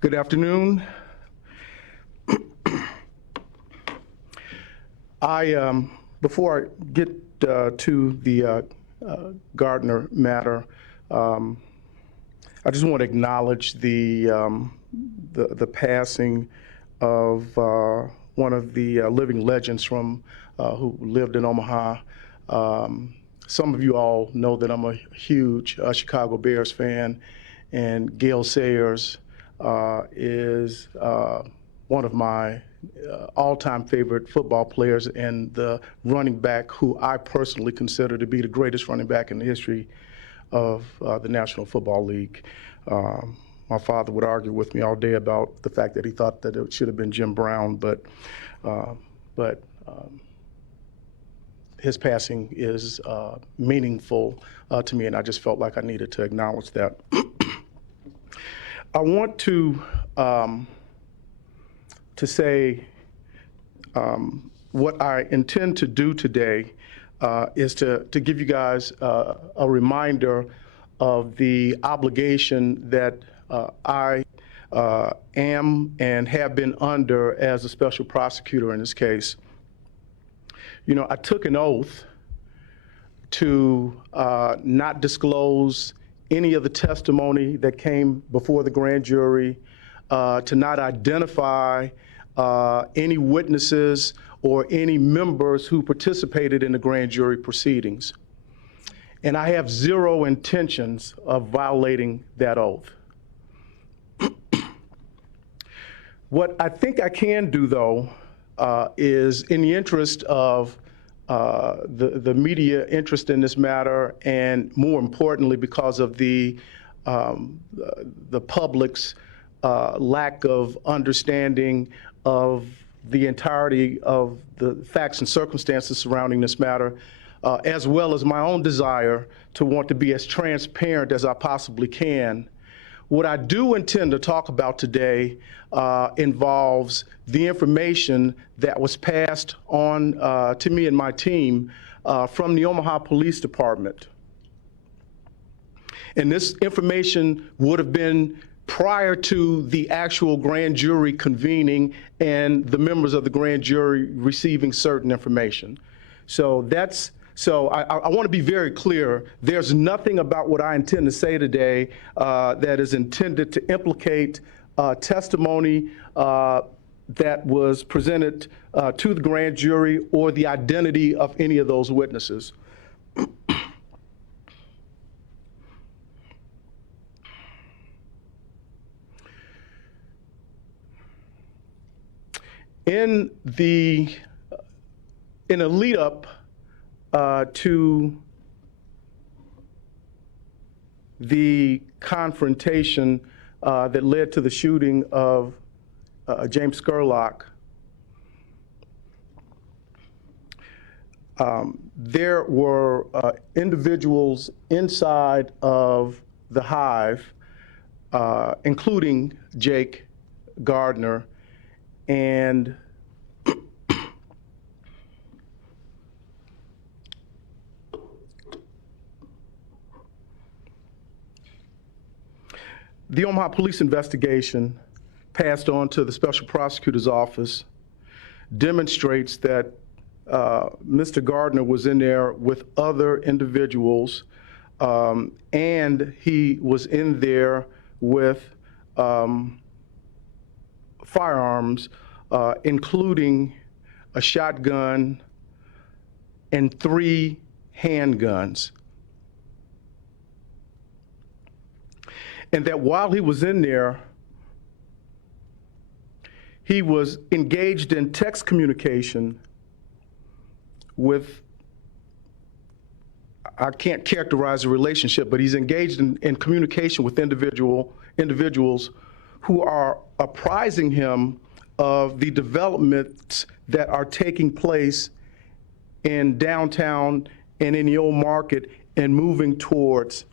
Good afternoon. Before I get to the Gardner matter, I just want to acknowledge the passing of one of the living legends from who lived in Omaha. Some of you all know that I'm a huge Chicago Bears fan, and Gale Sayers is one of my all-time favorite football players and the running back who I personally consider to be the greatest running back in the history of the National Football League. My father would argue with me all day about the fact that he thought that it should have been Jim Brown, but his passing is meaningful to me, and I just felt like I needed to acknowledge that. I want to say what I intend to do today is to give you guys a reminder of the obligation that I am and have been under as a special prosecutor in this case. You know, I took an oath to not disclose any of the testimony that came before the grand jury, to not identify any witnesses or any members who participated in the grand jury proceedings. And I have zero intentions of violating that oath. What I think I can do, though, is in the interest of the media interest in this matter, and more importantly, because of the public's lack of understanding of the entirety of the facts and circumstances surrounding this matter, as well as my own desire to want to be as transparent as I possibly can. What I do intend to talk about today involves the information that was passed on to me and my team from the Omaha Police Department. And this information would have been prior to the actual grand jury convening and the members of the grand jury receiving certain information. So I want to be very clear. There's nothing about what I intend to say today that is intended to implicate testimony that was presented to the grand jury or the identity of any of those witnesses. In a lead up to the confrontation that led to the shooting of James Scurlock, there were individuals inside of the Hive, including Jacob Gardner, and the Omaha Police investigation passed on to the Special Prosecutor's Office demonstrates that Mr. Gardner was in there with other individuals, and he was in there with firearms, including a shotgun and 3 handguns. And that while he was in there, he was engaged in text communication with, I can't characterize the relationship, but he's engaged in communication with individuals who are apprising him of the developments that are taking place in downtown and in the old market and moving towards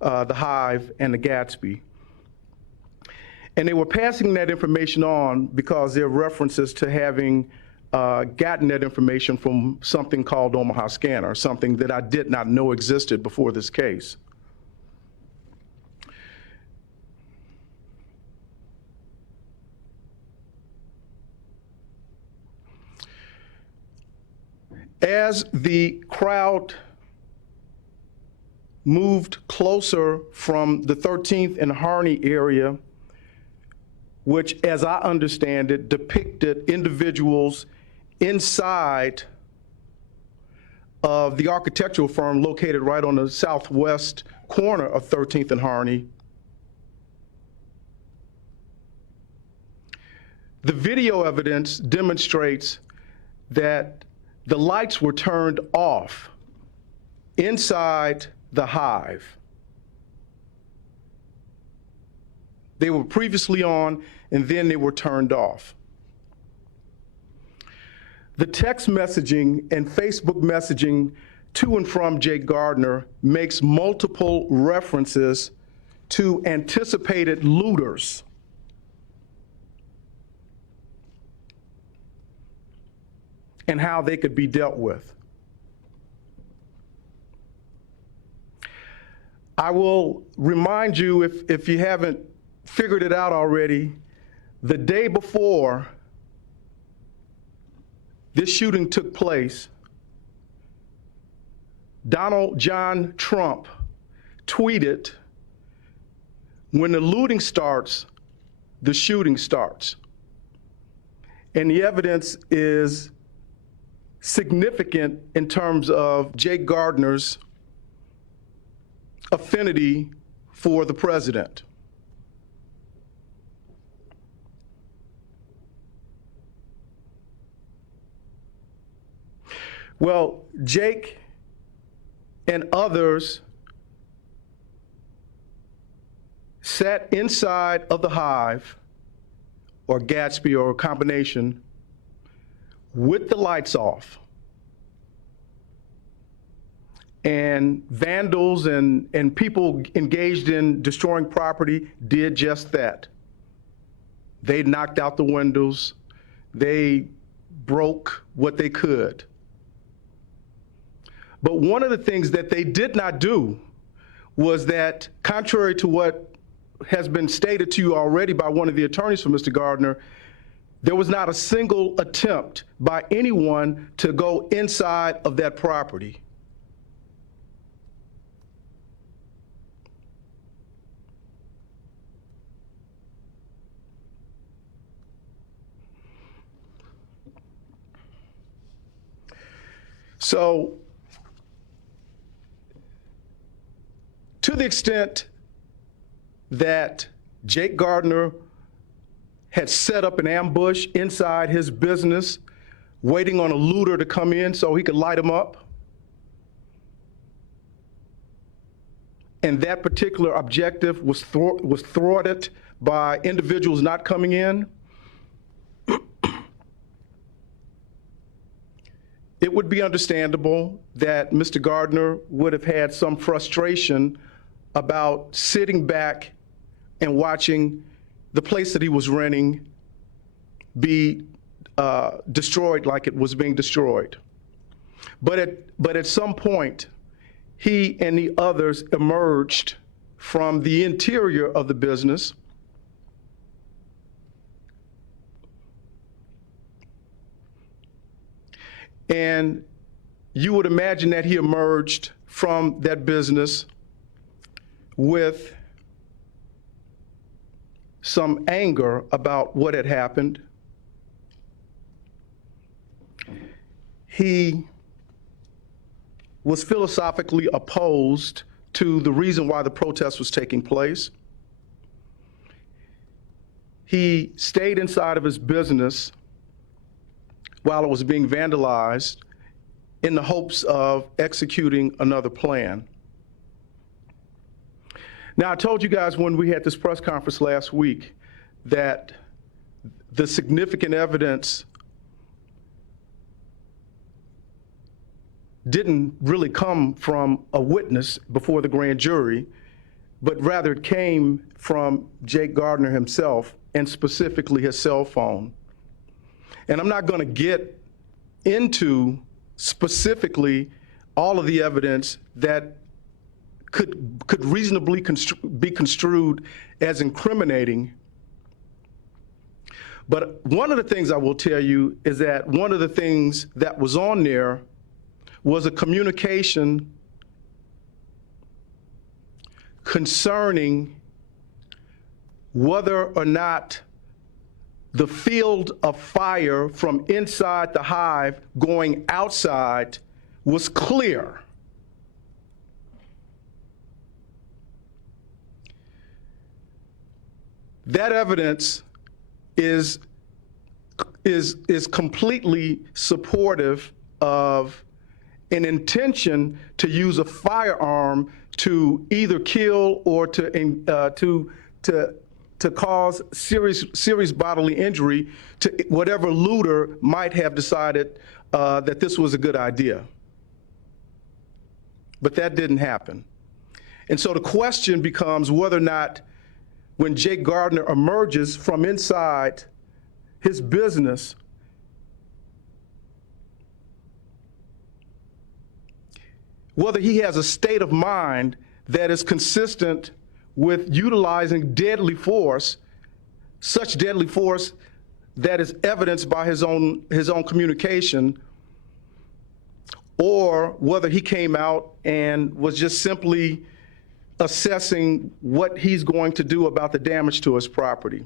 the Hive and the Gatsby. And they were passing that information on because there are references to having gotten that information from something called Omaha Scanner, something that I did not know existed before this case. As the crowd moved closer from the 13th and Harney area, which, as I understand it, depicted individuals inside of the architectural firm located right on the southwest corner of 13th and Harney. The video evidence demonstrates that the lights were turned off inside the hive. They were previously on, and then they were turned off. The text messaging and Facebook messaging to and from Jacob Gardner makes multiple references to anticipated looters. And how they could be dealt with. I will remind you, if you haven't figured it out already, the day before this shooting took place, Donald John Trump tweeted, "When the looting starts, the shooting starts." And the evidence is significant in terms of Jacob Gardner's affinity for the president. Well, Jake and others sat inside of the hive, or Gatsby, or a combination, with the lights off. And vandals and people engaged in destroying property did just that. They knocked out the windows. They broke what they could. But one of the things that they did not do was that, contrary to what has been stated to you already by one of the attorneys for Mr. Gardner, there was not a single attempt by anyone to go inside of that property. So, to the extent that Jacob Gardner had set up an ambush inside his business, waiting on a looter to come in so he could light him up, and that particular objective was thwarted by individuals not coming in, it would be understandable that Mr. Gardner would have had some frustration about sitting back and watching the place that he was renting be destroyed like it was being destroyed. But at some point, he and the others emerged from the interior of the business and you would imagine that he emerged from that business with some anger about what had happened. He was philosophically opposed to the reason why the protest was taking place. He stayed inside of his business while it was being vandalized in the hopes of executing another plan. Now, I told you guys when we had this press conference last week that the significant evidence didn't really come from a witness before the grand jury, but rather it came from Jacob Gardner himself, and specifically his cell phone. And I'm not going to get into specifically all of the evidence that could reasonably be construed as incriminating. But one of the things I will tell you is that one of the things that was on there was a communication concerning whether or not the field of fire from inside the hive going outside was clear. That evidence is completely supportive of an intention to use a firearm to either kill or to cause serious bodily injury to whatever looter might have decided that this was a good idea. But that didn't happen. And so the question becomes whether or not, when Jake Gardner emerges from inside his business, whether he has a state of mind that is consistent with utilizing deadly force, such deadly force that is evidenced by his own communication, or whether he came out and was just simply assessing what he's going to do about the damage to his property.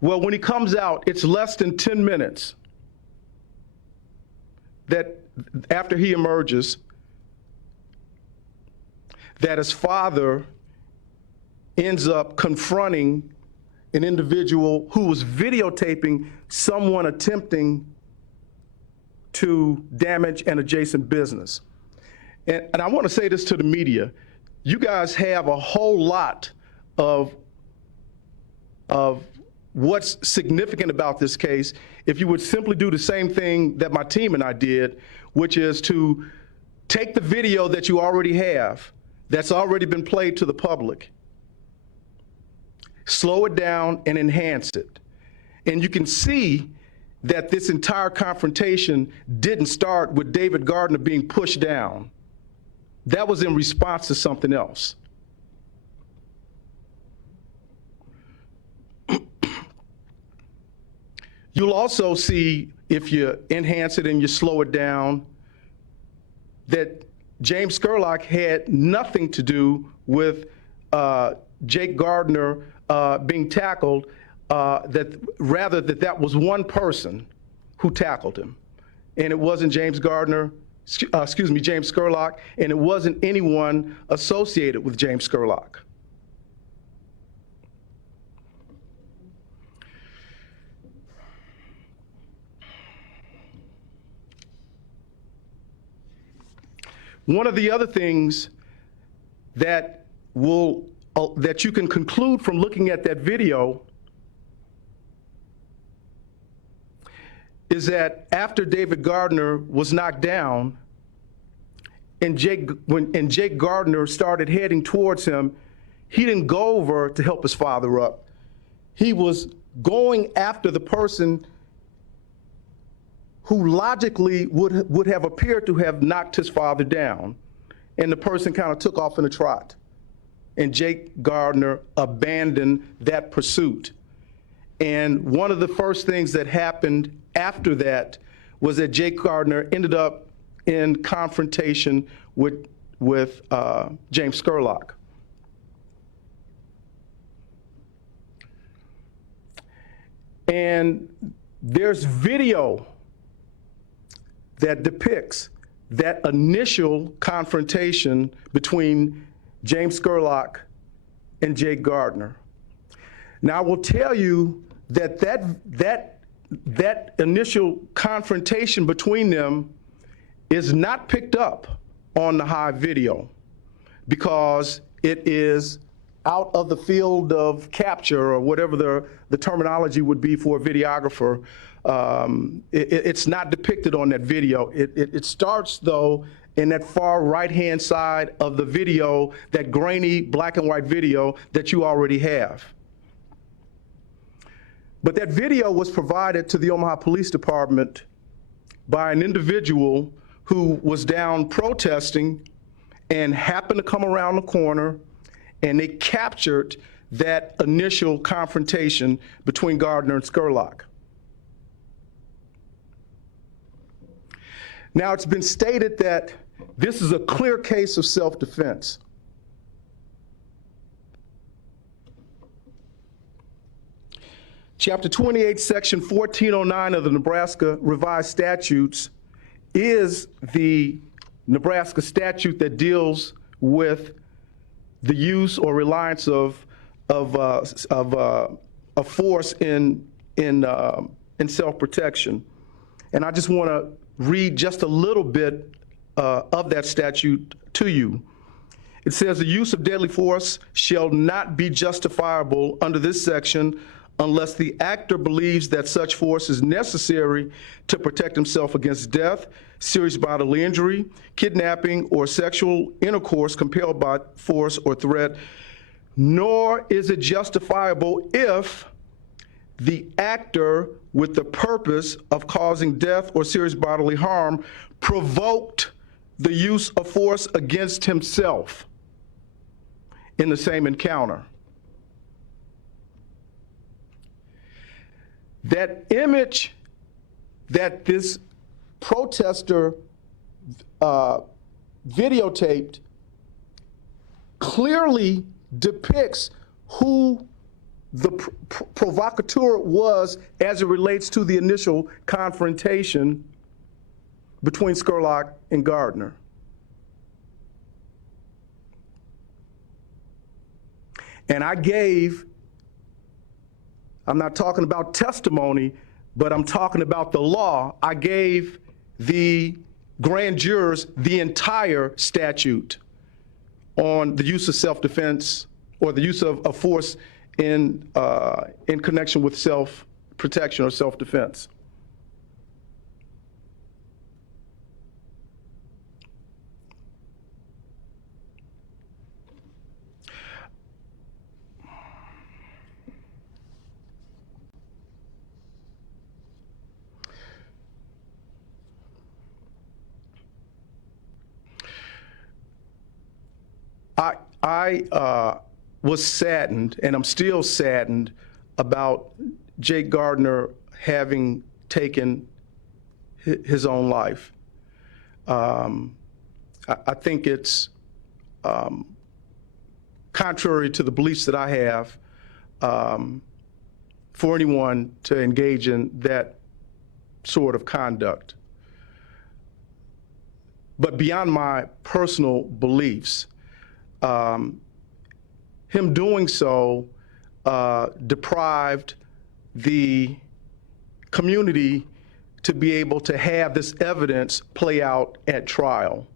Well, when he comes out, it's less than 10 minutes that after he emerges, that his father ends up confronting an individual who was videotaping someone attempting to damage an adjacent business. And I want to say this to the media. You guys have a whole lot of what's significant about this case if you would simply do the same thing that my team and I did, which is to take the video that you already have, that's already been played to the public, slow it down and enhance it. And you can see that this entire confrontation didn't start with David Gardner being pushed down. That was in response to something else. You'll also see, if you enhance it and you slow it down, that James Scurlock had nothing to do with Jake Gardner being tackled, that was one person who tackled him. And it wasn't James Scurlock, and it wasn't anyone associated with James Scurlock. One of the other things that you can conclude from looking at that video is that after David Gardner was knocked down and Jake Gardner started heading towards him, he didn't go over to help his father up. He was going after the person who logically would have appeared to have knocked his father down. And the person kind of took off in a trot. And Jake Gardner abandoned that pursuit. And one of the first things that happened after that was that Jake Gardner ended up in confrontation with James Scurlock. And there's video that depicts that initial confrontation between James Scurlock and Jake Gardner. Now, I will tell you that that initial confrontation between them is not picked up on the Hive video because it is out of the field of capture, or whatever the terminology would be for a videographer. It's not depicted on that video. It starts, though, in that far right-hand side of the video, that grainy black and white video that you already have. But that video was provided to the Omaha Police Department by an individual who was down protesting and happened to come around the corner, and they captured that initial confrontation between Gardner and Scurlock. Now, it's been stated that this is a clear case of self-defense. Chapter 28, Section 1409 of the Nebraska Revised Statutes is the Nebraska statute that deals with the use or reliance of force in self-protection. And I just want to read just a little bit of that statute to you. It says the use of deadly force shall not be justifiable under this section unless the actor believes that such force is necessary to protect himself against death, serious bodily injury, kidnapping, or sexual intercourse compelled by force or threat, nor is it justifiable if the actor with the purpose of causing death or serious bodily harm provoked the use of force against himself in the same encounter. That image that this protester videotaped clearly depicts who the provocateur was as it relates to the initial confrontation between Scurlock and Gardner. And I'm not talking about testimony, but I'm talking about the law. I gave the grand jurors the entire statute on the use of self-defense or the use of force in connection with self-protection or self-defense. I was saddened, and I'm still saddened, about Jake Gardner having taken his own life. I think it's contrary to the beliefs that I have for anyone to engage in that sort of conduct. But beyond my personal beliefs, him doing so deprived the community to be able to have this evidence play out at trial.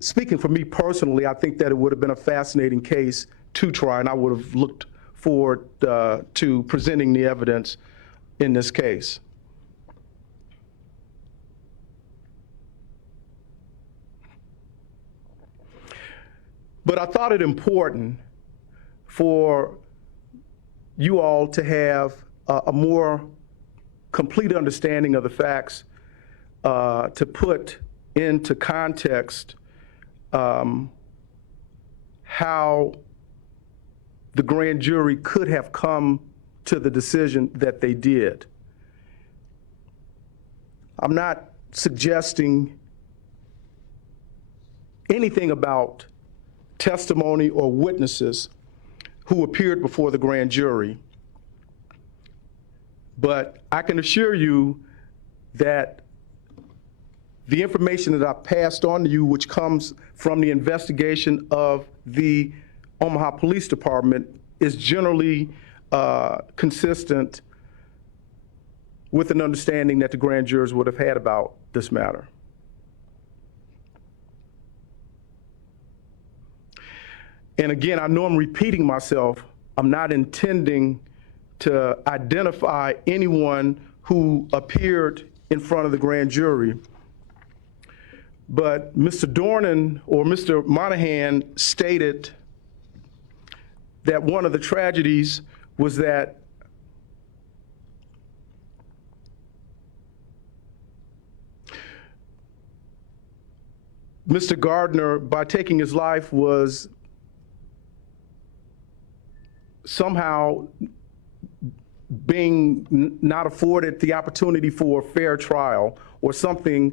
Speaking for me personally, I think that it would have been a fascinating case to try, and I would have looked forward to presenting the evidence in this case. But I thought it important for you all to have a more complete understanding of the facts, to put into context how the grand jury could have come to the decision that they did. I'm not suggesting anything about testimony or witnesses who appeared before the grand jury, but I can assure you that the information that I passed on to you, which comes from the investigation of the Omaha Police Department, is generally consistent with an understanding that the grand jurors would have had about this matter. And again, I know I'm repeating myself. I'm not intending to identify anyone who appeared in front of the grand jury. But Mr. Dornan or Mr. Monahan stated that one of the tragedies was that Mr. Gardner, by taking his life, was somehow being not afforded the opportunity for a fair trial or something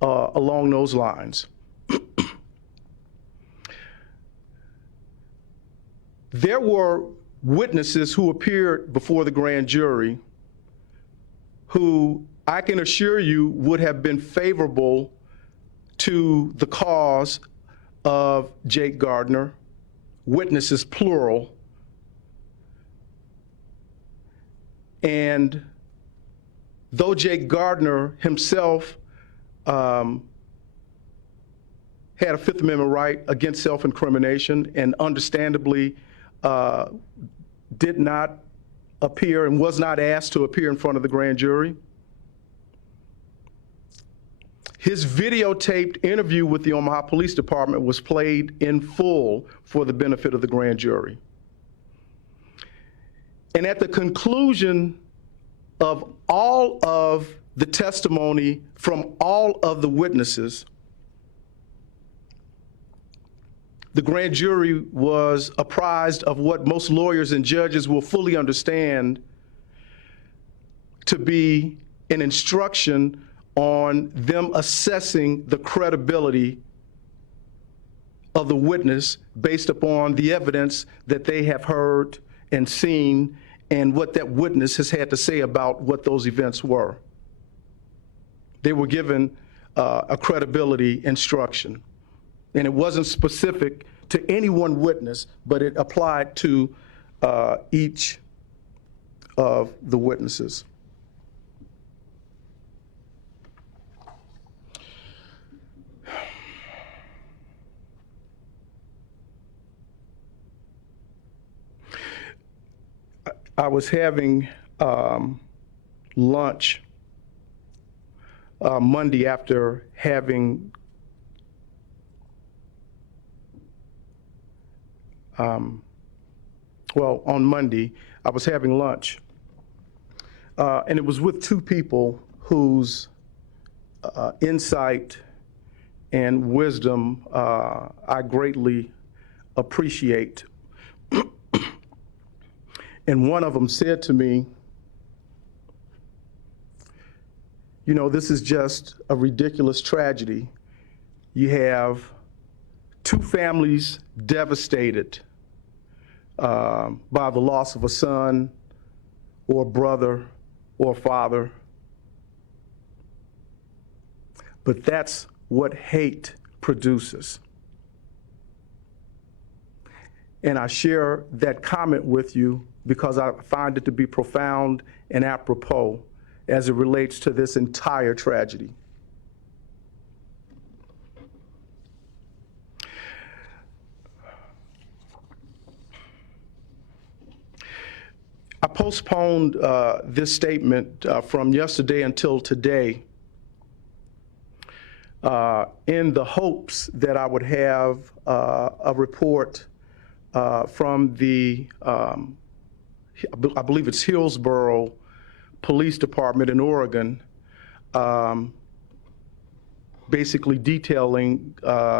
along those lines. There were witnesses who appeared before the grand jury who I can assure you would have been favorable to the cause of Jake Gardner, witnesses plural. And though Jake Gardner himself had a Fifth Amendment right against self-incrimination and understandably did not appear and was not asked to appear in front of the grand jury, his videotaped interview with the Omaha Police Department was played in full for the benefit of the grand jury. And at the conclusion of all of the testimony from all of the witnesses, the grand jury was apprised of what most lawyers and judges will fully understand to be an instruction on them assessing the credibility of the witness based upon the evidence that they have heard and seen and what that witness has had to say about what those events were. They were given a credibility instruction. And it wasn't specific to any one witness, but it applied to each of the witnesses. I was having lunch Monday after having on Monday, I was having lunch, and it was with two people whose insight and wisdom I greatly appreciate. And one of them said to me, you know, this is just a ridiculous tragedy. You have two families devastated by the loss of a son or a brother or a father. But that's what hate produces. And I share that comment with you because I find it to be profound and apropos as it relates to this entire tragedy. I postponed this statement from yesterday until today in the hopes that I would have a report from the, I believe it's Hillsborough Police Department in Oregon, basically detailing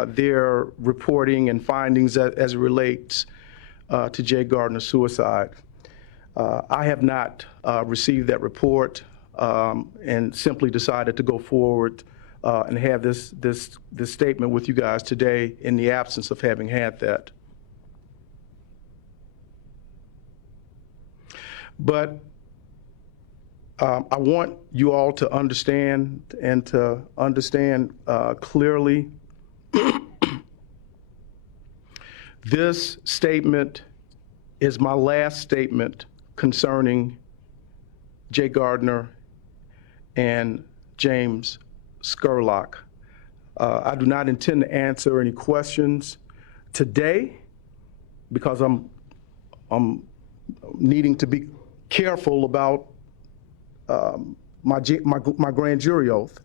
their reporting and findings as it relates to Jake Gardner's suicide. I have not received that report and simply decided to go forward and have this statement with you guys today in the absence of having had that. But I want you all to understand and to understand clearly this statement is my last statement concerning Jake Gardner and James Scurlock. I do not intend to answer any questions today because I'm needing to be careful about my grand jury oath.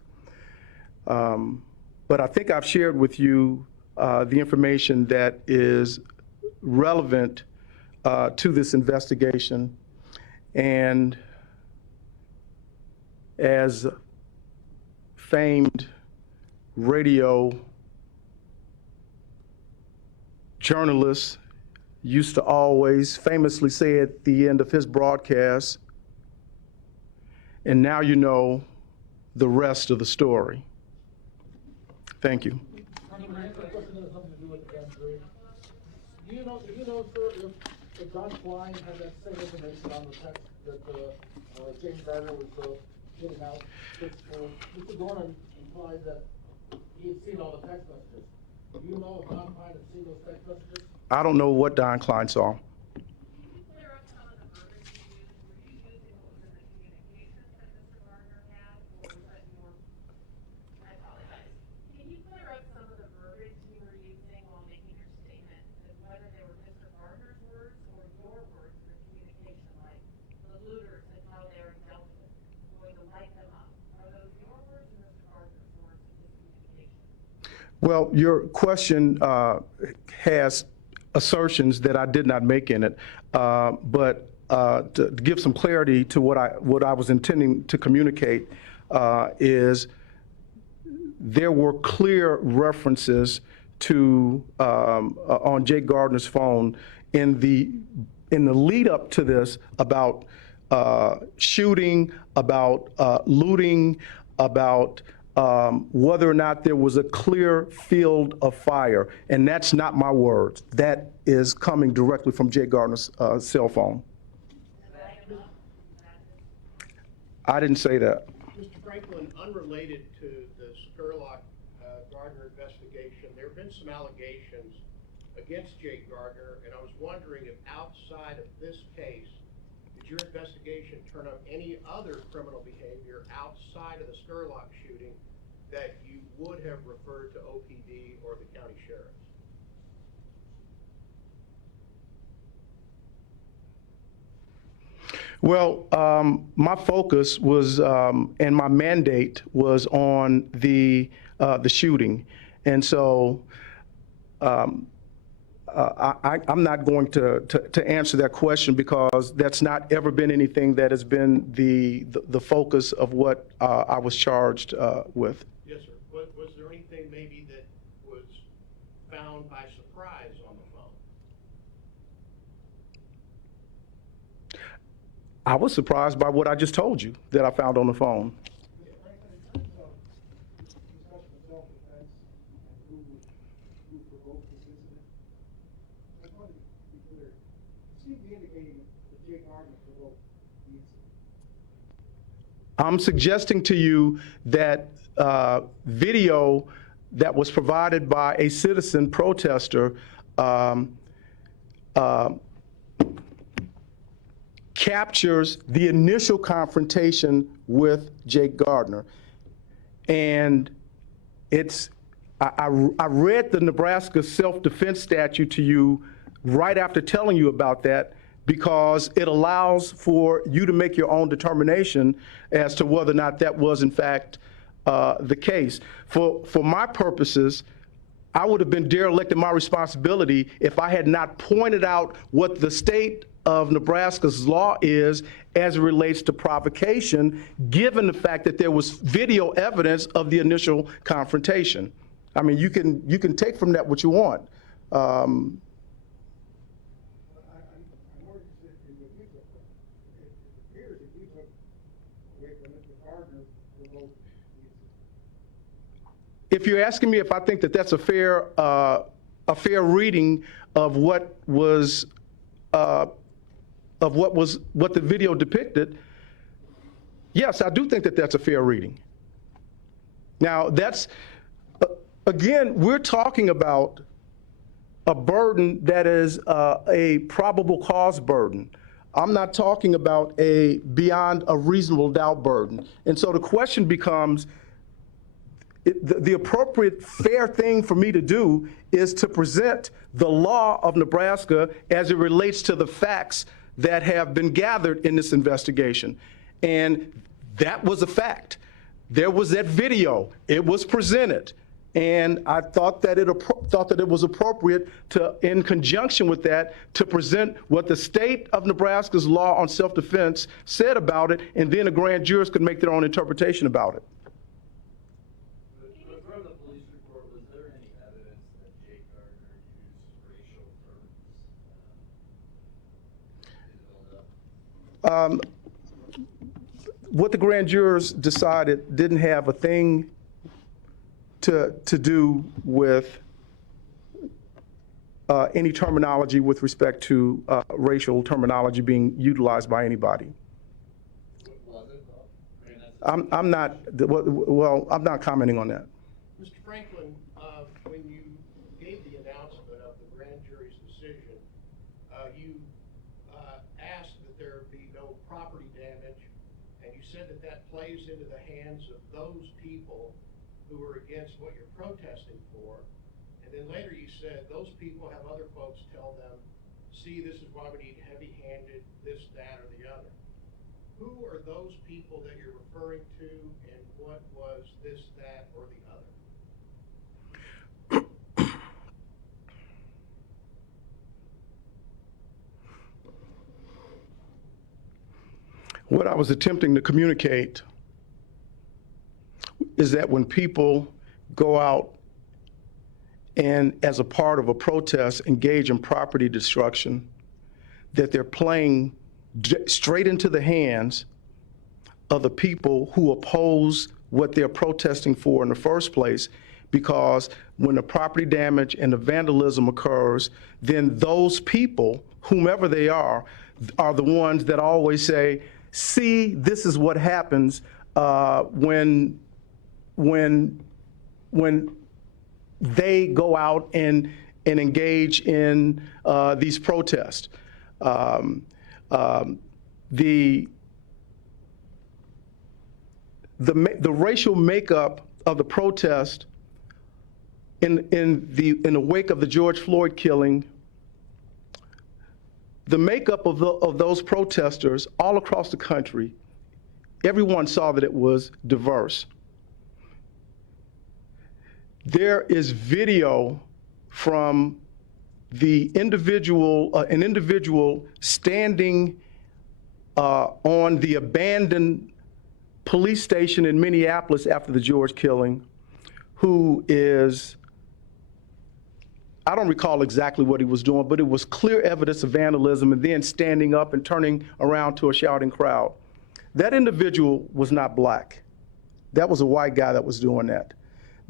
But I think I've shared with you the information that is relevant to this investigation. And as famed radio journalist used to always famously say at the end of his broadcast, and now you know the rest of the story. Thank you. Do you know, sir, if John Klein had that same information on the text that James Gardner was getting out? Mr. Gordon implied that he had seen all the text messages. Do you know if John Klein had seen those text messages? I don't know what Don Klein saw. Well, your question has assertions that I did not make in it, but to give some clarity to what I was intending to communicate is there were clear references to on Jake Gardner's phone in the lead up to this about shooting, about looting, about whether or not there was a clear field of fire. And that's not my words. That is coming directly from Jake Gardner's cell phone. I didn't say that. Mr. Franklin, unrelated to the Scurlock Gardner investigation, there have been some allegations against Jake Gardner, and I was wondering if outside of this case, did your investigation turn up any other criminal behavior outside of the Scurlock shooting that you would have referred to OPD or the county sheriffs? Well, my focus was, and my mandate was on the shooting, and so I'm not going to answer that question because that's not ever been anything that has been the focus of what I was charged with. Yes, sir. Was there anything maybe that was found by surprise on the phone? I was surprised by what I just told you that I found on the phone. I'm suggesting to you that video that was provided by a citizen protester captures the initial confrontation with Jake Gardner. And I read the Nebraska self-defense statute to you right after telling you about that, because it allows for you to make your own determination as to whether or not that was in fact the case. For my purposes, I would have been derelict in my responsibility if I had not pointed out what the state of Nebraska's law is as it relates to provocation, given the fact that there was video evidence of the initial confrontation. I mean, you can take from that what you want. If you're asking me if I think that that's a fair reading of what the video depicted, yes, I do think that that's a fair reading. Now, that's again, we're talking about a burden that is a probable cause burden. I'm not talking about a beyond a reasonable doubt burden. And so the question becomes, the appropriate fair thing for me to do is to present the law of Nebraska as it relates to the facts that have been gathered in this investigation. And that was a fact. There was that video. It was presented. And I thought that it was appropriate to, in conjunction with that, to present what the state of Nebraska's law on self-defense said about it, and then a grand jurors could make their own interpretation about it. From the police report, was there any evidence that Jake Gardner used racial terms to build up? what the grand jurors decided didn't have a thing to do with any terminology with respect to racial terminology being utilized by anybody. Was it though? I mean, that's. I'm not, well, I'm not commenting on that. Mr. Franklin, when you gave the announcement of the grand jury's decision, you asked that there be no property damage, and you said that that plays into the hands of those people who are against what you're protesting for. And then later you said those people have other folks tell them, see, this is why we need heavy-handed, this, that, or the other. Who are those people that you're referring to, and what was this, that, or the other? What I was attempting to communicate is that when people go out and, as a part of a protest, engage in property destruction, that they're playing straight into the hands of the people who oppose what they're protesting for in the first place, because when the property damage and the vandalism occurs, then those people, whomever they are the ones that always say, see, this is what happens when they go out and engage in these protests. The racial makeup of the protest in the wake of the George Floyd killing, the makeup of those protesters all across the country, everyone saw that it was diverse. There is video from the individual, an individual standing on the abandoned police station in Minneapolis after the George killing, who is, I don't recall exactly what he was doing, but it was clear evidence of vandalism, and then standing up and turning around to a shouting crowd. That individual was not black. That was a white guy that was doing that.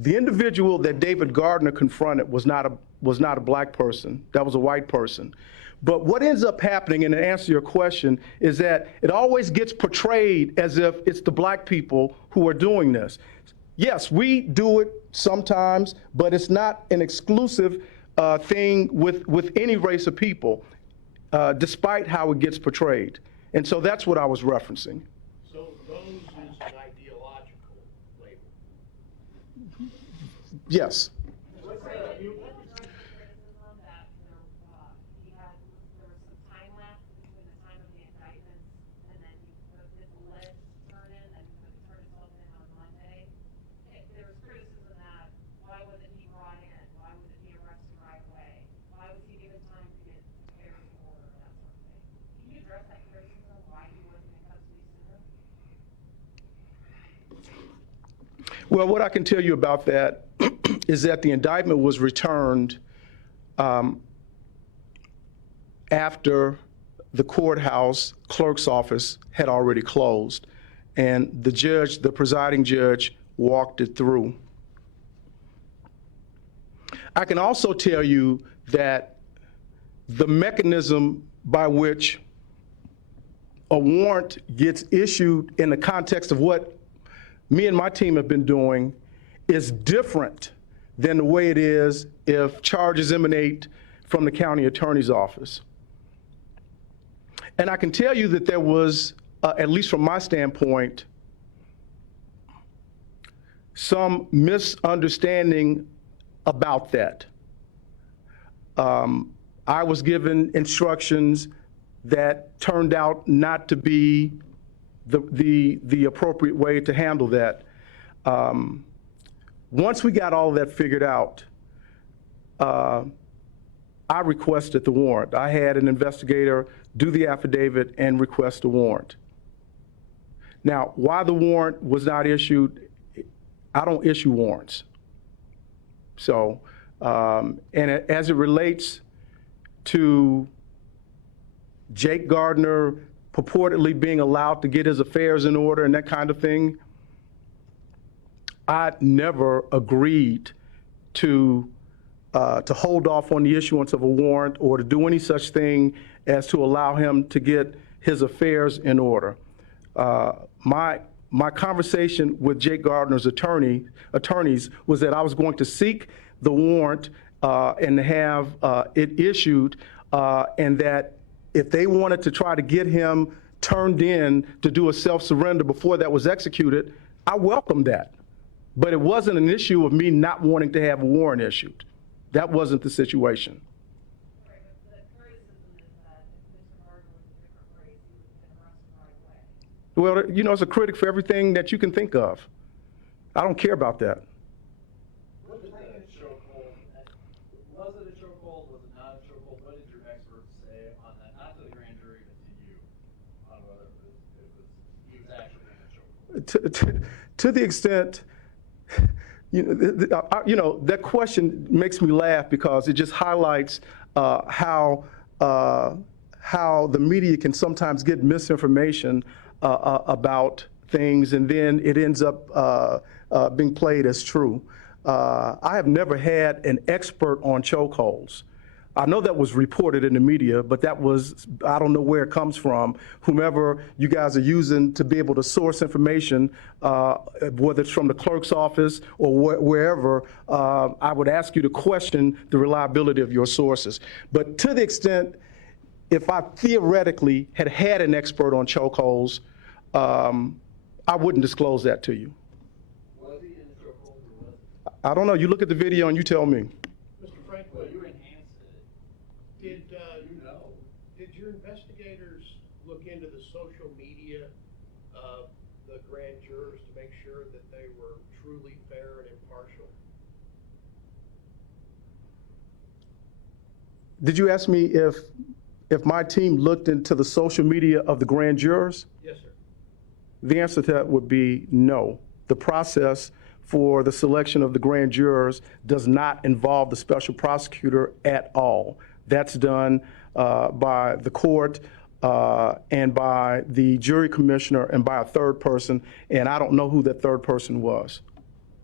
The individual that David Gardner confronted was not a black person. That was a white person. But what ends up happening, and to answer your question, is that it always gets portrayed as if it's the black people who are doing this. Yes, we do it sometimes, but it's not an exclusive thing with any race of people, despite how it gets portrayed. And so that's what I was referencing. So those is an ideological label. Yes. Well, what I can tell you about that is that the indictment was returned after the courthouse clerk's office had already closed, and the judge, the presiding judge, walked it through. I can also tell you that the mechanism by which a warrant gets issued in the context of what me and my team have been doing is different than the way it is if charges emanate from the county attorney's office. And I can tell you that there was, at least from my standpoint, some misunderstanding about that. I was given instructions that turned out not to be the appropriate way to handle that. Once we got all of that figured out, I requested the warrant. I had an investigator do the affidavit and request a warrant. Now, why the warrant was not issued, I don't issue warrants. So, and as it relates to Jake Gardner purportedly being allowed to get his affairs in order and that kind of thing. I never agreed to hold off on the issuance of a warrant or to do any such thing as to allow him to get his affairs in order. My conversation with Jake Gardner's attorneys was that I was going to seek the warrant and have it issued, and that if they wanted to try to get him turned in to do a self-surrender before that was executed, I welcomed that. But it wasn't an issue of me not wanting to have a warrant issued. That wasn't the situation. Right, but the criticism is that if Mr. Gardner was a different race, he would have been arrested right away. Well, you know, it's a critic for everything that you can think of. I don't care about that. Was it a chokehold? Was it a chokehold? Was it not a chokehold? What did your experts say on that? Not to the grand jury, but to you, on whether he was actually in a chokehold. To the extent, that question makes me laugh because it just highlights how the media can sometimes get misinformation about things, and then it ends up being played as true. I have never had an expert on chokeholds. I know that was reported in the media, but that was, I don't know where it comes from. Whomever you guys are using to be able to source information, whether it's from the clerk's office or wherever, I would ask you to question the reliability of your sources. But to the extent, if I theoretically had an expert on chokeholds, I wouldn't disclose that to you. Was he in a chokehold or was he? I don't know. You look at the video and you tell me. Mr. Franklin, You enhanced it. You know. did your investigators look into the social media of the grand jurors to make sure that they were truly fair and impartial? Did you ask me if my team looked into the social media of the grand jurors? Yes, sir. The answer to that would be no. The process for the selection of the grand jurors does not involve the special prosecutor at all. That's done by the court and by the jury commissioner and by a third person, and I don't know who that third person was.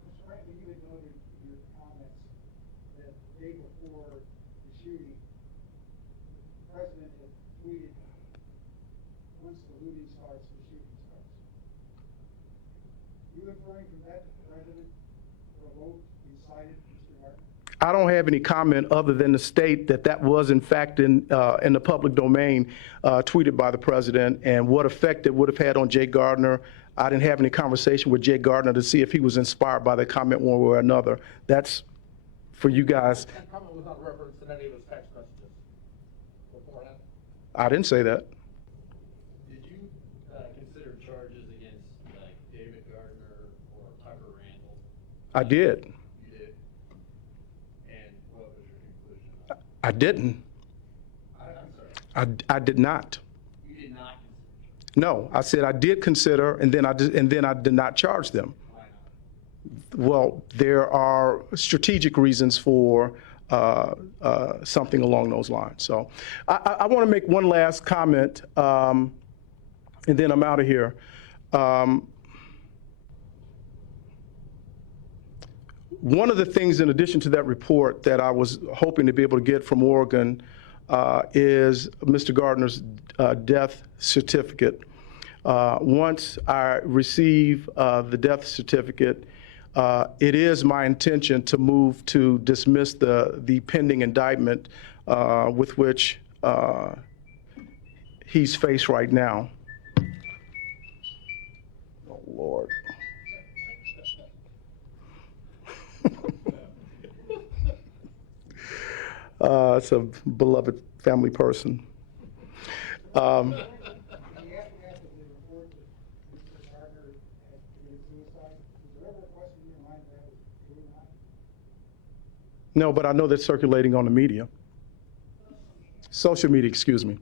Mr. Franklin, you had noted in your comments that the day before the shooting, the president had tweeted, once the looting starts, the shooting starts. You inferring from that the president provoked, incited Mr. Gardner? I don't have any comment other than to state that that was in fact in the public domain, tweeted by the president, and what effect it would have had on Jake Gardner. I didn't have any conversation with Jake Gardner to see if he was inspired by the comment one way or another. That's for you guys. That comment was not referenced in any of his text messages beforehand. I didn't say that. Did you consider charges against David Gardner or Tucker Randall? I did. You did. And what was your conclusion? I didn't. I'm sorry. I did not. You did not consider charges. No, I said I did consider, and then I did not charge them. Why not? Well, there are strategic reasons for something along those lines. So I want to make one last comment, and then I'm out of here. One of the things, in addition to that report, that I was hoping to be able to get from Oregon is Mr. Gardner's death certificate. Once I receive the death certificate, it is my intention to move to dismiss the pending indictment with which he's faced right now. Oh, Lord. It's a beloved family person. In the aftermath of the report that Mr. Gardner had committed suicide, was there ever a question in your mind that was true or not? No, but I know that's circulating on the media. Social media, excuse me.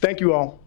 Thank you all.